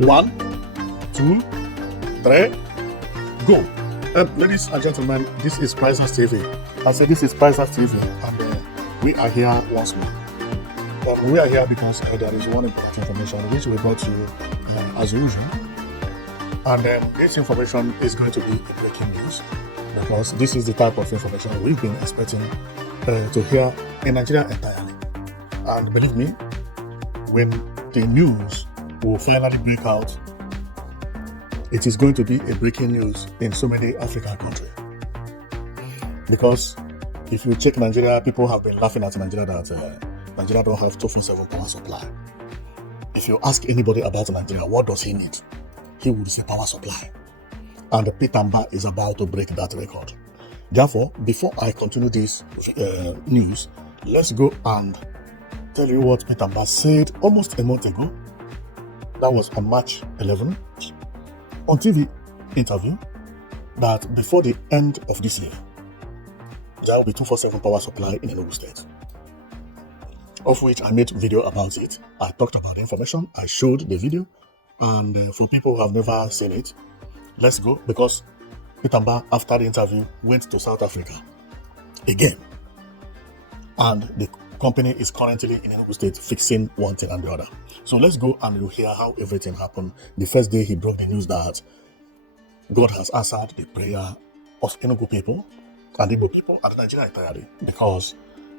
1, 2, 3, go. Ladies and gentlemen, this is Priceless TV. I said this is Priceless TV, and we are here once more. We are here because there is one important information which we brought to you as usual. And this information is going to be a breaking news, because this is the type of information we've been expecting to hear in Nigeria entirely. And believe me, when the news will finally break out, it is going to be a breaking news in so many African countries. Because if you check Nigeria, people have been laughing at Nigeria that Nigeria don't have 247 power supply. If you ask anybody about Nigeria, what does he need? He would say power supply. And Mbah is about to break that record. Therefore, before I continue this news, let's go and tell you what Mbah said almost a month ago. That was on March 11, on TV interview, that before the end of this year, there will be 247 power supply in Enugu State, of which I made a video about it. I talked about the information, I showed the video, and for people who have never seen it, let's go, because Mbah, after the interview, went to South Africa again, and the company is currently in Enugu State fixing one thing and the other. So let's go and you'll hear how everything happened. The first day he broke the news that God has answered the prayer of Enugu people and Igbo people and Nigeria entirely, because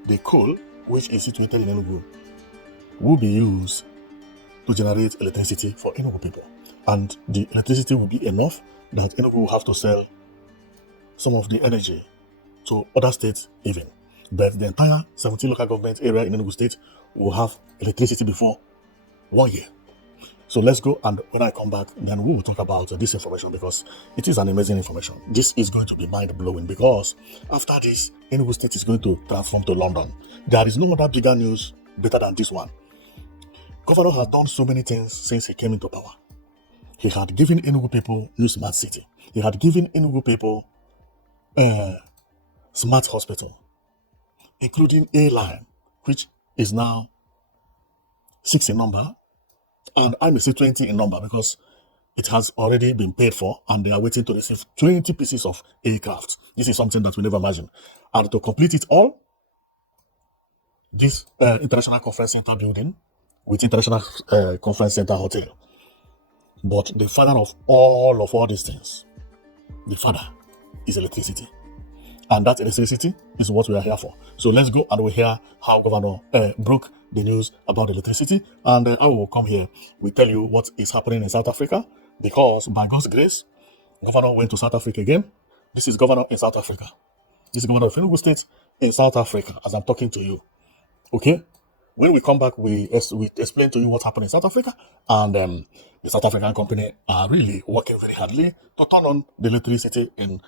the coal which is situated in Enugu will be used to generate electricity for Enugu people, and the electricity will be enough that Enugu will have to sell some of the energy to other states even. But the entire 17 local government area in Enugu State will have electricity before 1 year. So let's go, and when I come back, then we will talk about this information, because it is an amazing information. This is going to be mind-blowing, because after this, Enugu State is going to transform to London. There is no other bigger news better than this one. Governor has done so many things since he came into power. He had given Enugu people new smart city. He had given Enugu people smart hospital, including a line, which is now 6 in number, and I may say 20 in number, because it has already been paid for, and they are waiting to receive 20 pieces of aircraft. This is something that we never imagined. And to complete it all, this International Conference Center building with International Conference Center Hotel. But the father of all these things, the father, is electricity. And that electricity is what we are here for. So let's go and we hear how Governor broke the news about electricity. And I will come here, we tell you what is happening in South Africa, because by God's grace, Governor went to South Africa again. This is Governor in South Africa. This is Governor of Enugu State in South Africa, as I'm talking to you. Okay? When we come back, we explain to you what happened in South Africa, and the South African company are really working very hardly to turn on the electricity in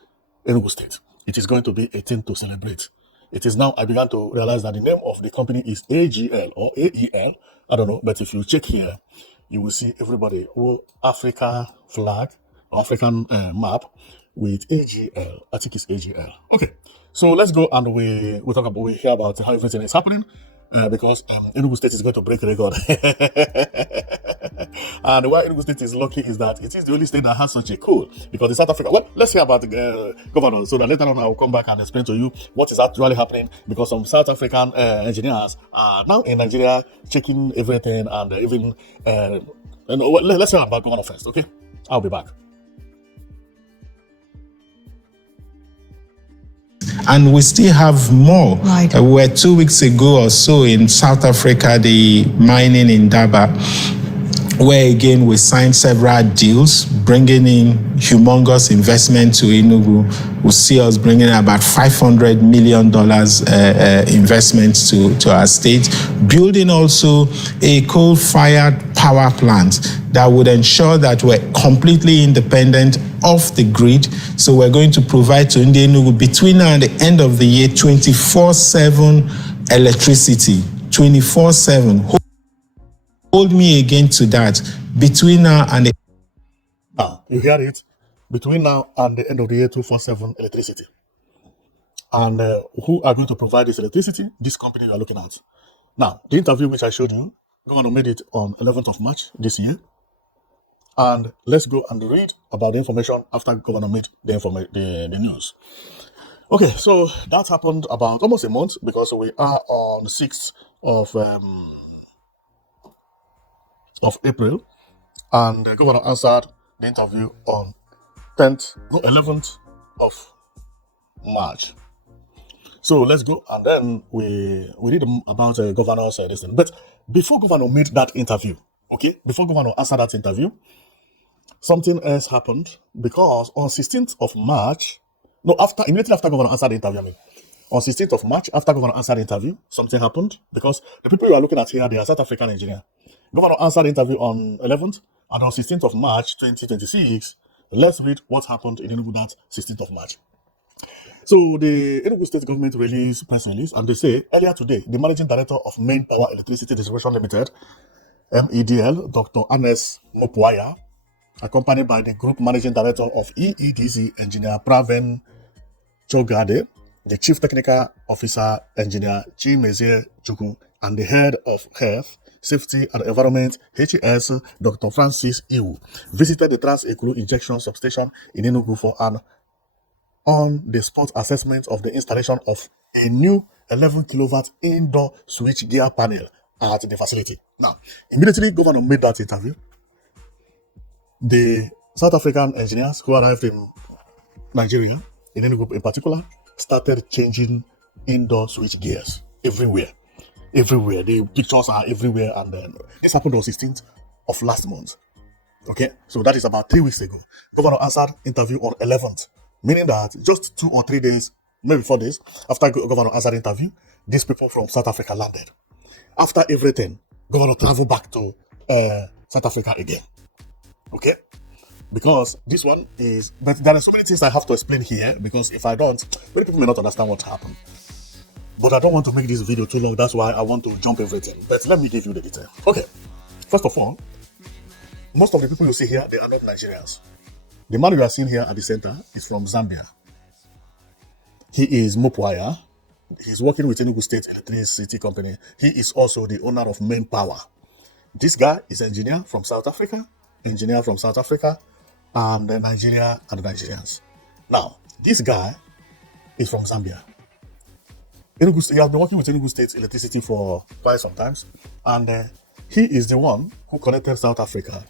Enugu State. It is going to be a thing to celebrate. It is now, I began to realize that the name of the company is AGL or AEL. I don't know, but if you check here, you will see everybody, Africa flag, African map with AGL. I think it's AGL. Okay, so let's go and we hear about how everything is happening. Because Enugu State is going to break record. And why Enugu State is lucky is that it is the only state that has such a coal. Because in South Africa, well, let's hear about the governor, so that later on I will come back and explain to you what is actually happening, because some South African engineers are now in Nigeria checking everything, and even, let's hear about governor first, okay? I'll be back. And we still have more. Right. We were 2 weeks ago or so in South Africa, the mining in Daba, where again we signed several deals, bringing in humongous investment to Enugu. We'll see us bringing about $500 million investments to our state, building also a coal-fired power plant that would ensure that we're completely independent of the grid. So we're going to provide to Enugu between now and the end of the year 24/7 electricity, 24/7. Hold me again to that. Between now and the... Now, you hear it? Between now and the end of the year, 24/7 electricity. And who are going to provide this electricity? This company you are looking at. Now, the interview which I showed you, Governor made it on 11th of March this year. And let's go and read about the information after Governor made the news. Okay, so that happened about almost a month because we are on the 6th of April, and the governor answered the interview on 11th of March. So let's go, and then we read about governor's this thing. But before governor made that interview, before governor answered that interview, something else happened, because on 16th of March, immediately after governor answered the interview, on 16th of March, after governor answered the interview, something happened, because the people you are looking at here, they are South African engineer. Governor answered the interview on 11th, and on 16th of March, 2026, let's read what happened in Enugu that 16th of March. So the Enugu State government released press release, and they say, earlier today, the managing director of Main Power Electricity Distribution Limited, MEDL, Dr. Anes Mopwaya, accompanied by the group managing director of EEDC, engineer Praven Chogade, the chief technical officer, engineer Chimezie Chukwu, and the head of health, safety and environment, HES, Dr. Francis Iwu, visited the Trans-Ekuru injection substation in Enugu for an on-the-spot assessment of the installation of a new 11 kilowatt indoor switchgear panel at the facility. Now, immediately governor made that interview, the South African engineers who arrived in Nigeria, in Enugu in particular, started changing indoor switch gears everywhere. The pictures are everywhere, and then this happened on 16th of last month. Okay, so that is about 3 weeks ago. Governor answered interview on 11th, meaning that just 2 or 3 days, maybe 4 days after governor answered interview, these people from South Africa landed. After everything, governor traveled back to South Africa again. Okay, because this one is, but there are so many things I have to explain here, because if I don't, many people may not understand what happened. But I don't want to make this video too long, that's why I want to jump everything. But let me give you the detail. Okay, first of all, most of the people you see here, they are not Nigerians. The man you are seeing here at the center is from Zambia. He is Mopwaya. He's working with Enugu State Electricity Company. He is also the owner of Main Power. This guy is engineer from South Africa, and Nigeria and the Nigerians. Now, this guy is from Zambia. He has been working with Enugu State Electricity for quite some time, and he is the one who connected South Africa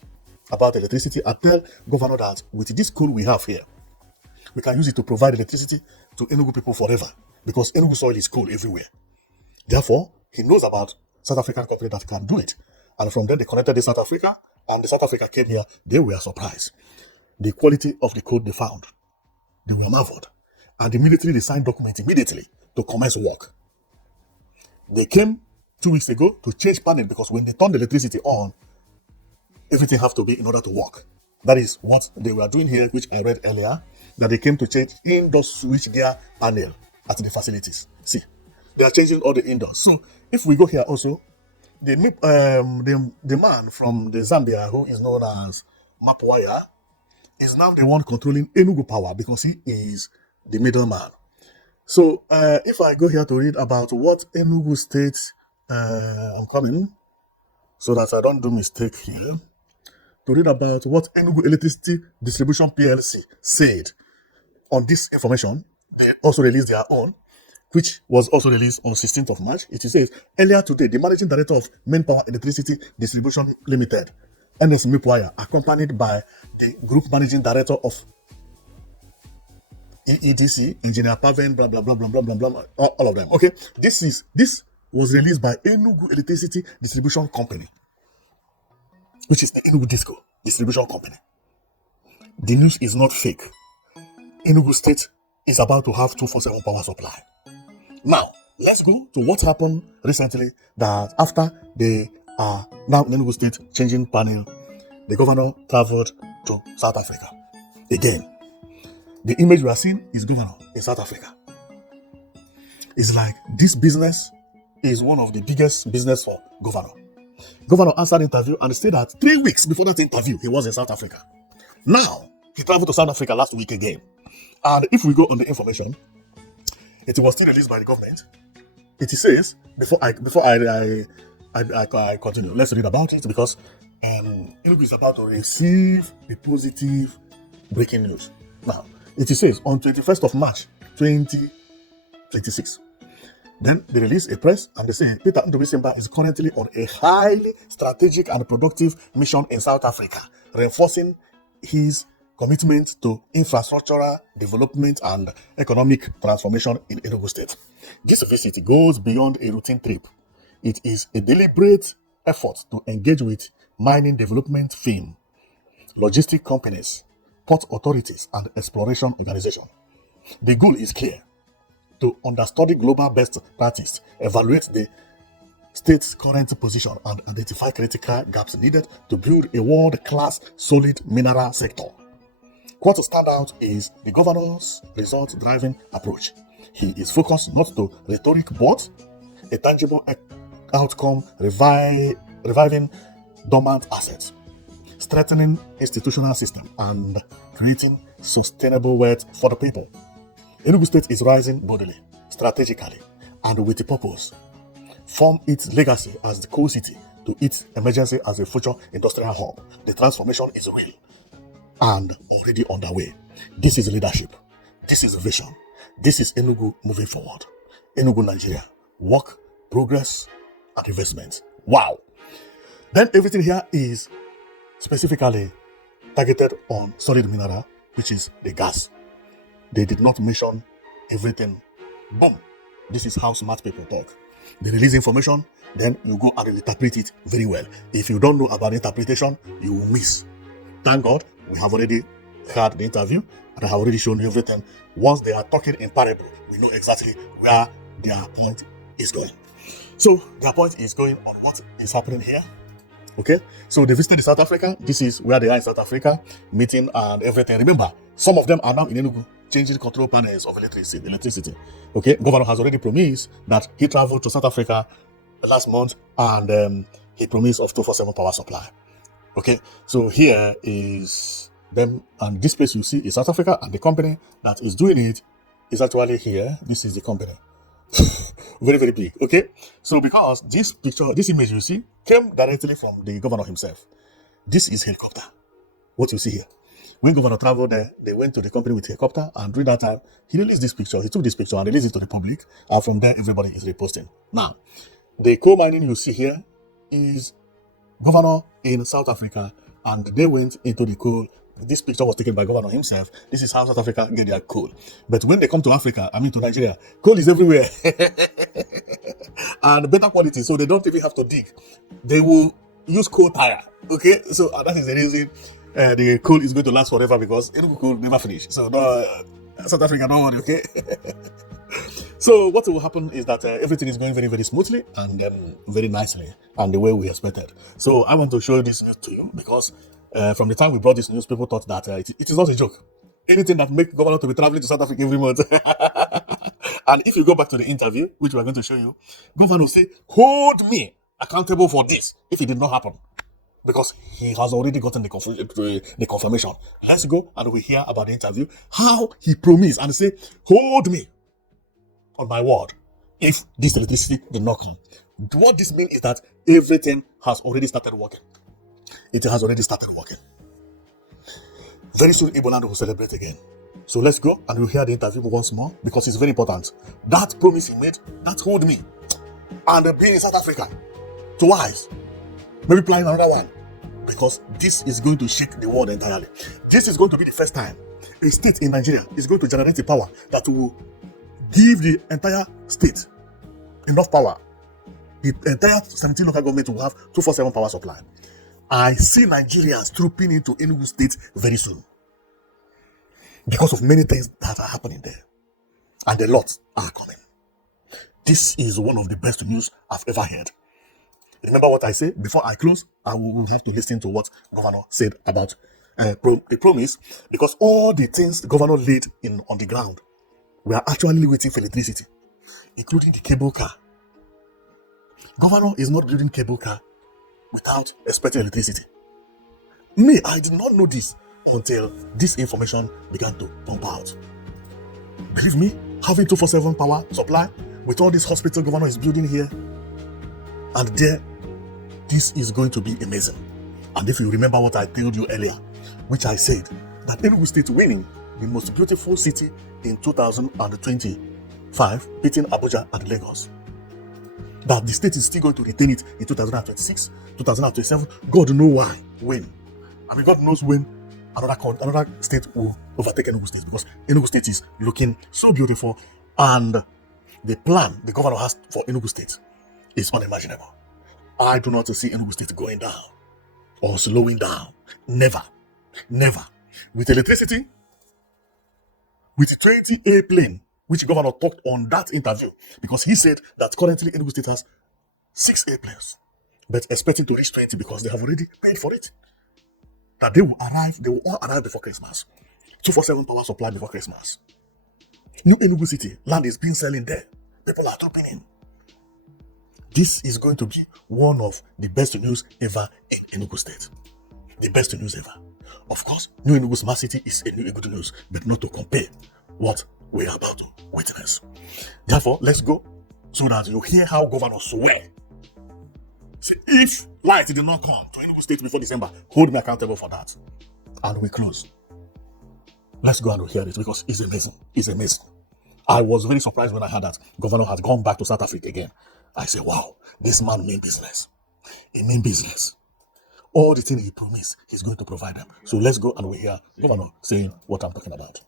about electricity and tell governor that with this coal we have here, we can use it to provide electricity to Enugu people forever, because Enugu soil is coal everywhere. Therefore, he knows about South African company that can do it. And from then they connected the South Africa, and the South Africa came here. They were surprised. The quality of the code they found, they were marveled. And immediately they signed documents immediately to commence work. They came 2 weeks ago to change panel, because when they turn the electricity on, everything has to be in order to work. That is what they were doing here, which I read earlier, that they came to change indoor switchgear panel at the facilities. See, they are changing all the indoors. So if we go here also, the man from the Zambia, who is known as Mapwaya, is now the one controlling Enugu Power, because he is the middleman. So if I go here to read about what Enugu State, I'm coming so that I don't do mistake here, to read about what Enugu Electricity Distribution PLC said on this information. They also released their own, which was also released on 16th of March. It says, earlier today, the managing director of Main Power Electricity Distribution Limited, NS Mipwaya, accompanied by the group managing director of EEDC, engineer Paven, blah, blah, blah, blah, blah, blah, blah, all of them. Okay, this was released by Enugu Electricity Distribution Company, which is the Enugu Disco Distribution Company. The news is not fake. Enugu State is about to have 247 power supply. Now, let's go to what happened recently, that after they are now in Enugu State changing panel, the governor traveled to South Africa. Again, the image we are seeing is governor in South Africa. It's like this business is one of the biggest business for governor. Governor answered the interview and said that 3 weeks before that interview, he was in South Africa. Now, he traveled to South Africa last week again. And if we go on the information, it was still released by the government. It says, before I continue, let's read about it, because Enugu is about to receive a positive breaking news. Now, it says on 21st of March 2026. Then they release a press and they say Peter Mbah is currently on a highly strategic and productive mission in South Africa, reinforcing his commitment to infrastructural development and economic transformation in Enugu State. This visit goes beyond a routine trip. It is a deliberate effort to engage with mining development firms, logistic companies, port authorities, and exploration organizations. The goal is clear: to understudy global best practice, evaluate the state's current position, and identify critical gaps needed to build a world-class solid mineral sector. What to stand out is the governor's result-driving approach. He is focused not to rhetoric but a tangible outcome, reviving dormant assets, strengthening institutional system, and creating sustainable wealth for the people. Enugu State is rising boldly, strategically, and with a purpose. From its legacy as the coal city to its emergency as a future industrial hub, the transformation is real and already underway. This is leadership. This is vision. This is Enugu moving forward. Enugu, Nigeria. Work, progress, and investment. Wow. Then everything here is specifically targeted on solid mineral, which is the gas. They did not mention everything. Boom. This is how smart people talk. They release information, then you go and interpret it very well. If you don't know about interpretation, you will miss. Thank God, we have already had the interview and I have already shown you everything. Once they are talking in parable, we know exactly where their point is going. So their point is going on what is happening here. Okay, so they visited South Africa. This is where they are in South Africa, meeting and everything. Remember, some of them are now in Enugu, changing control panels of electricity. Okay, governor has already promised that he traveled to South Africa last month and he promised of 247 power supply. Okay, so here is them, and this place you see is South Africa, and the company that is doing it is actually here. This is the company. Very, very big. Okay, so because this picture, this image you see came directly from the governor himself. This is helicopter. What you see here. When governor traveled there, they went to the company with helicopter, and during that time, he released this picture. He took this picture and released it to the public, and from there, everybody is reposting. Now, the coal mining you see here is governor in South Africa, and they went into the coal. This picture was taken by governor himself. This is how South Africa get their coal. But when they come to Africa, to Nigeria, coal is everywhere. And better quality, so they don't even have to dig. They will use coal tire. Okay, so that is the reason the coal is going to last forever, because Enugu coal never finish. So South Africa, don't worry, okay? So what will happen is that everything is going very, very smoothly and very nicely, and the way we expected. So I want to show this news to you because from the time we brought this news, people thought that it is not a joke. Anything that makes governor to be traveling to South Africa every month. And if you go back to the interview, which we're going to show you, governor will say, hold me accountable for this if it did not happen. Because he has already gotten the confirmation. Let's go and we hear about the interview, how he promised and say, hold me on my word if this electricity did not come. What this means is that everything has already started working. It has already started working. Very soon, Iboland will celebrate again. So let's go and we'll hear the interview once more because it's very important. That promise he made, that hold me. And being in South Africa twice, maybe planning another one, because this is going to shake the world entirely. This is going to be the first time a state in Nigeria is going to generate a power that will give the entire state enough power. The entire 17 local government will have 247 power supply. I see Nigerians trooping into Enugu State very soon because of many things that are happening there, and a lot are coming. This is one of the best news I've ever heard. Remember what I said before I close? I will have to listen to what governor said about the promise, because all the things the governor laid on the ground, we are actually waiting for electricity, including the cable car. Governor is not building cable car without expecting electricity. Me, I did not know this until this information began to pump out. Believe me, having 247 power supply with all this hospital governor is building here and there, this is going to be amazing. And if you remember what I told you earlier, which I said that Enugu State winning the most beautiful city in 2025, beating Abuja and Lagos, that the state is still going to retain it in 2026, 2027. God knows why, when. I mean, God knows when another state will overtake Enugu State, because Enugu State is looking so beautiful, and the plan the governor has for Enugu State is unimaginable. I do not see Enugu State going down or slowing down. Never. Never. With electricity, with 20 airplane, which governor talked on that interview, because he said that currently Enugu State has 6 airplanes, but expecting to reach 20 because they have already paid for it. That they will all arrive before Christmas. 247 power supply before Christmas. New Enugu City, land is being selling there. People are dropping in. This is going to be one of the best news ever in Enugu State. The best news ever. Of course, New Enugu Smart City is a new good news, but not to compare what we are about to witness. Therefore, let's go so that you hear how governors swear. If light did not come to Enugu State before December, hold me accountable for that. And we close. Let's go and hear it, because it's amazing. It's amazing. I was very surprised when I heard that governor has gone back to South Africa again. I said, wow, this man mean business. He mean business. All the things he promised, he's going to provide them. So let's go and we hear governor saying what I'm talking about.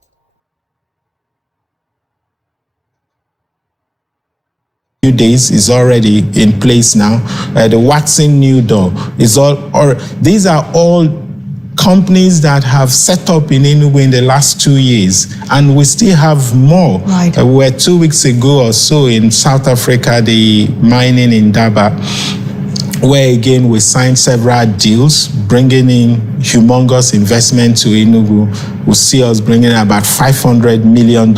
Few days is already in place now. The Watson New Door is these are all companies that have set up in Enugu in the last 2 years, and we still have more. Right. We were 2 weeks ago or so in South Africa, the mining in Daba, where again we signed several deals, bringing in humongous investment to Enugu. We'll see us bringing about $500 million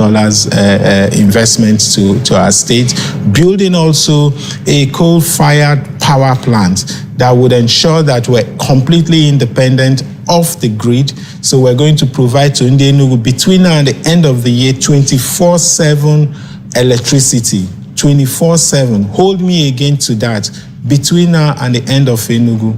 investment to our state, building also a coal-fired power plant that would ensure that we're completely independent of the grid. So we're going to provide to Enugu between now and the end of the year 24/7 electricity. 24/7. Hold me again to that. Between now and the end of Enugu,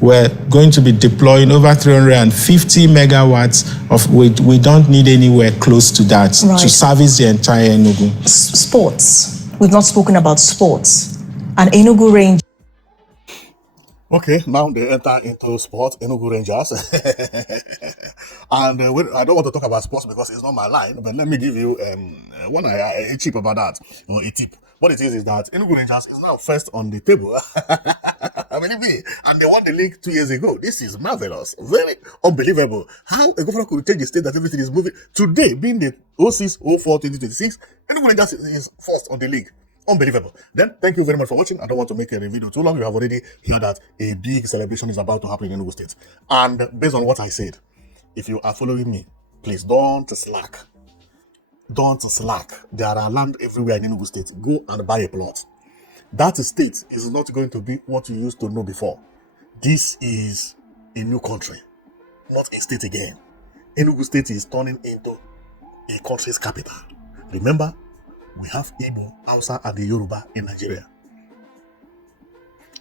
we're going to be deploying over 350 megawatts of, we don't need anywhere close to that to service the entire Enugu. Sports. We've not spoken about sports. And Enugu Rangers. Okay, now they enter into sports, Enugu Rangers. And I don't want to talk about sports because it's not my line, but let me give you a tip about that. A tip. What it is that Enugu Rangers is now first on the table. Believe me, and they won the league 2 years ago. This is marvelous. Very unbelievable. How a governor could change the state that everything is moving. Today, being the 06-04-2026, Enugu Rangers is first on the league. Unbelievable. Then, thank you very much for watching. I don't want to make a video too long. You have already heard that a big celebration is about to happen in Enugu State. And based on what I said, if you are following me, please don't slack. Don't slack. There are land everywhere in Enugu State. Go and buy a plot. That state is not going to be what you used to know before. This is a new country, not a state again. Enugu State is turning into a country's capital. Remember, we have Igbo, Hausa, and the Yoruba in Nigeria.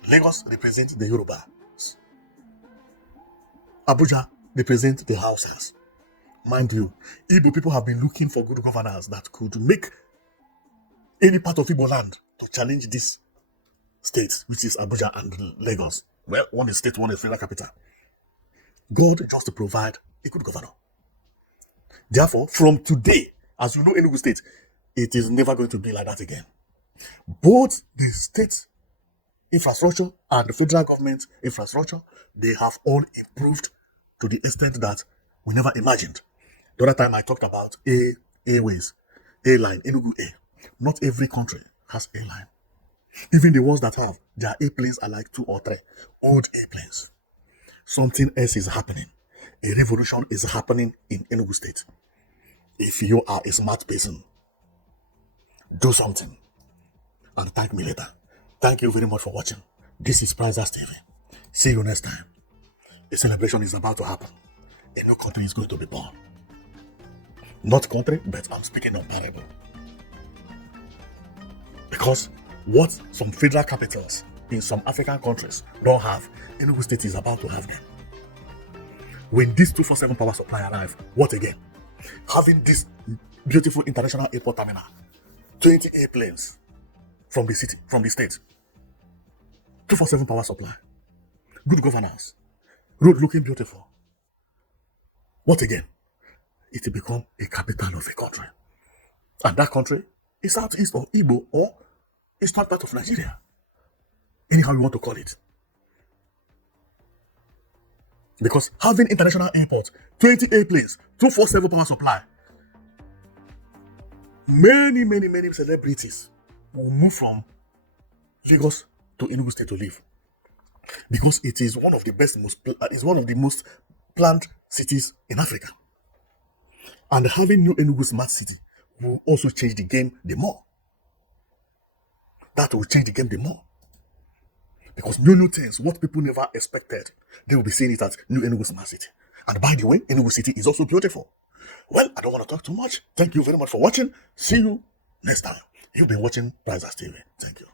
Lagos represents the Yoruba. Abuja represents the Hausas. Mind you, Igbo people have been looking for good governors that could make any part of Igbo land to challenge this state, which is Abuja and Lagos. Well, one is state, one is federal capital. God just to provide a good governor. Therefore, from today, as you know, Enugu State, it is never going to be like that again. Both the state infrastructure and the federal government infrastructure, they have all improved to the extent that we never imagined. The other time I talked about airways, airline, Enugu Air. Not every country has airline. Even the ones that have, their airplanes are like 2 or 3 old airplanes. Something else is happening. A revolution is happening in Enugu State. If you are a smart person, do something and thank me later. Thank you very much for watching. This is Prizes TV. See you next time. A celebration is about to happen. A new country is going to be born. Not country, but I'm speaking on parable. Because what some federal capitals in some African countries don't have, Enugu State is about to have them. When this 247 power supply arrive, what again? Having this beautiful international airport terminal, 20 airplanes from the city, from the state, 247 power supply, good governance, road looking beautiful. What again? It will become a capital of a country. And that country is southeast of Igbo or eastern part of Nigeria. Anyhow you want to call it. Because having international airport, 20 airplanes, 247 power supply, many celebrities will move from Lagos to Enugu State to live. Because it is one of the most planned cities in Africa. And having new Enugu Smart City will also change the game the more. That will change the game the more. Because new things, what people never expected, they will be seeing it as new Enugu Smart City. And by the way, Enugu City is also beautiful. Well, I don't want to talk too much. Thank you very much for watching. See you next time. You've been watching Risers TV. Thank you.